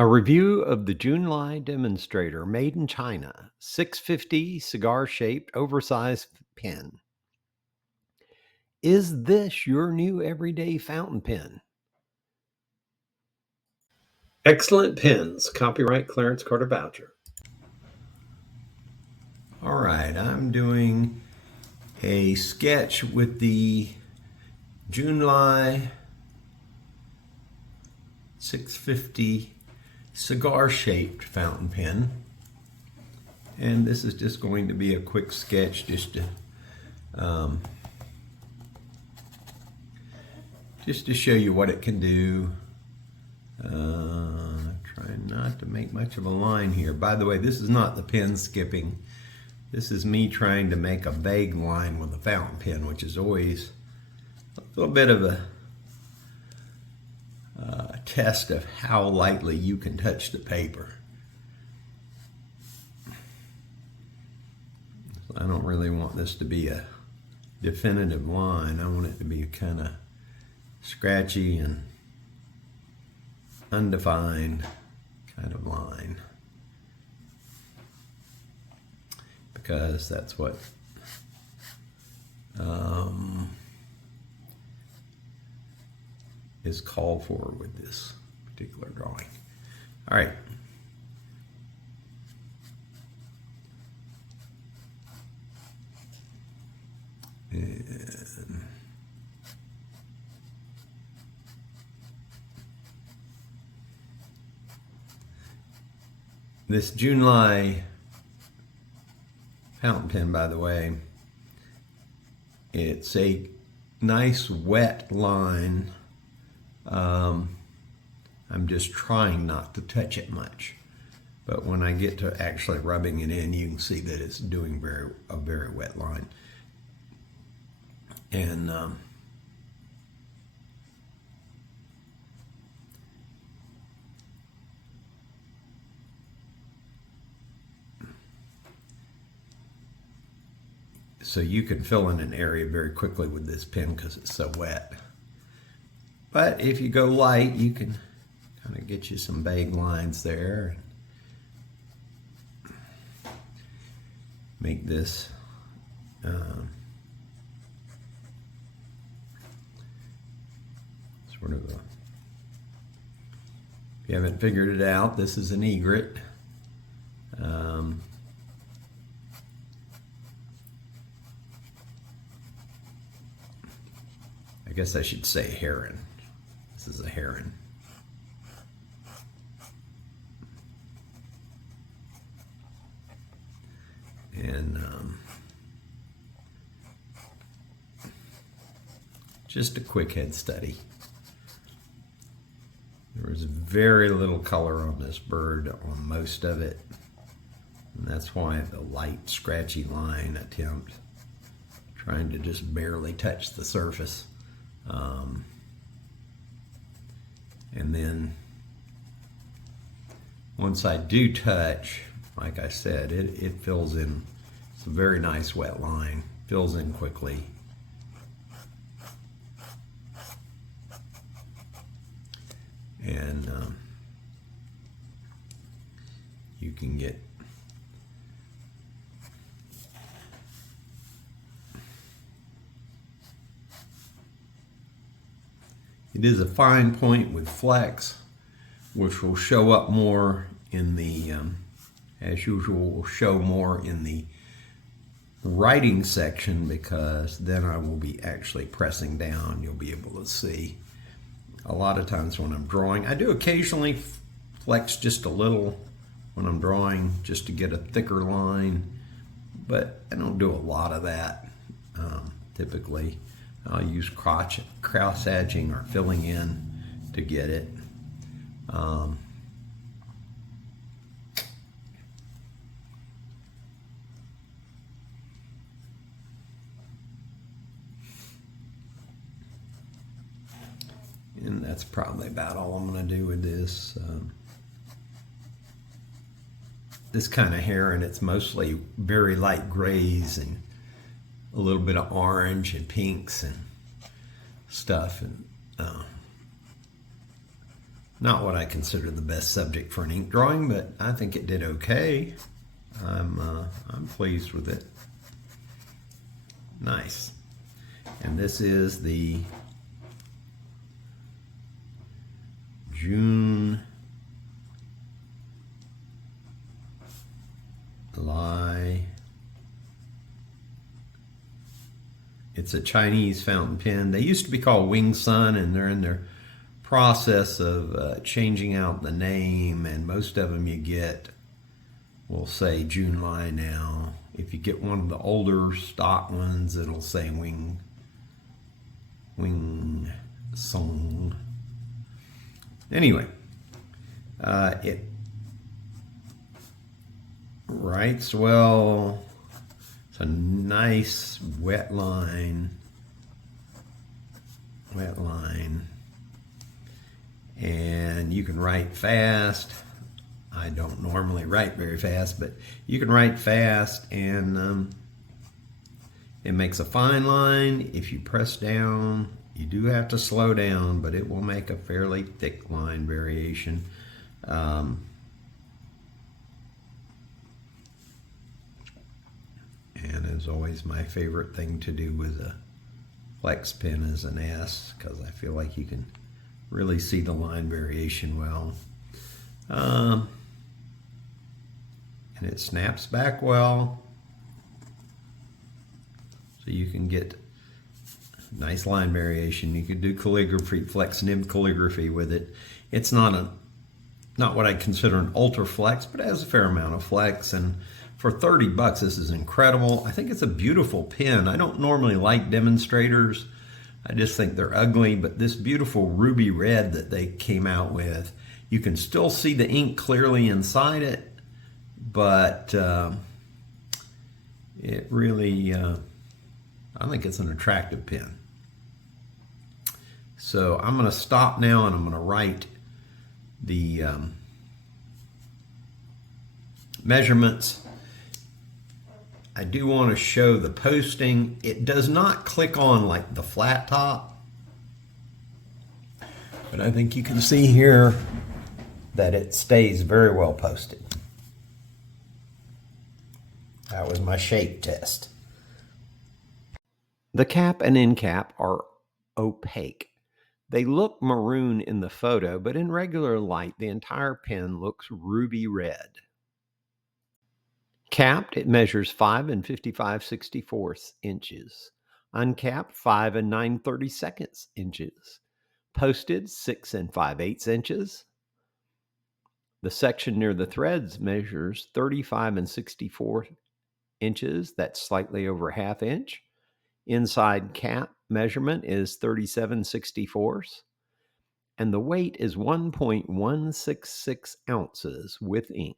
A review of the Jun Lai demonstrator made in China, 650 cigar-shaped oversized pen. Is this your new everyday fountain pen? Excellent pens. Copyright Clarence Carter Boucher. All right, I'm doing a sketch with the Jun Lai 650 cigar-shaped fountain pen. And this is just going to be a quick sketch just to show you what it can do. Trying not to make much of a line here. By the way, this is not the pen skipping. This is me trying to make a vague line with a fountain pen, which is always a little bit of a test of how lightly you can touch the paper. I don't really want this to be a definitive line. I want it to be kind of scratchy and undefined kind of line, because that's what is called for with this particular drawing. All right. And this Jun Lai fountain pen, by the way, it's a nice wet line. I'm just trying not to touch it much, but when I get to actually rubbing it in, you can see that it's doing a very wet line. And so you can fill in an area very quickly with this pen because it's so wet. But if you go light, you can kind of get you some vague lines there. Make this sort of a, if you haven't figured it out, this is an egret. I guess I should say heron. This is a heron. And just a quick head study. There was very little color on this bird on most of it, and that's why the light scratchy line attempt, trying to just barely touch the surface. And then once I do touch, like I said, it fills in. It's a very nice wet line, fills in quickly. And you can get it is a fine point with flex, which will show up more in the, as usual, will show more in the writing section, because then I will be actually pressing down. You'll be able to see. A lot of times when I'm drawing, I do occasionally flex just a little when I'm drawing just to get a thicker line, but I don't do a lot of that. Typically, I'll use cross hatching or filling in to get it. And that's probably about all I'm going to do with this. This kind of heron, it's mostly very light grays and a little bit of orange and pinks and stuff. And Not what I consider the best subject for an ink drawing, but I think it did okay. I'm pleased with it. Nice. And this is the Jun Lai. It's a Chinese fountain pen. They used to be called Wing Sun, and they're in their process of changing out the name, and most of them you get will say Jun Lai now. If you get one of the older stock ones, it'll say Wing Song. Anyway, it writes well. It's a nice wet line. And you can write fast. I don't normally write very fast, but you can write fast, and it makes a fine line. If you press down, you do have to slow down, but it will make a fairly thick line variation. And as always, my favorite thing to do with a flex pen is an S, because I feel like you can really see the line variation well. And it snaps back well, so you can get nice line variation. You can do calligraphy, flex nib calligraphy with it. It's not what I consider an ultra flex, but it has a fair amount of flex. And for 30 bucks, this is incredible. I think it's a beautiful pen. I don't normally like demonstrators. I just think they're ugly, but this beautiful ruby red that they came out with, you can still see the ink clearly inside it, but it really, I think it's an attractive pen. So I'm going to stop now, and I'm going to write the measurements. I do want to show the posting. It does not click on like the flat top, but I think you can see here that it stays very well posted. That was my shape test. The cap and end cap are opaque. They look maroon in the photo, but in regular light, the entire pen looks ruby red. Capped, it measures 5 55/64 inches. Uncapped, 5 9/32 inches. Posted, 6 5/8 inches. The section near the threads measures 35 64 inches. That's slightly over ½ inch. Inside cap measurement is 37/64. And the weight is 1.166 ounces with ink.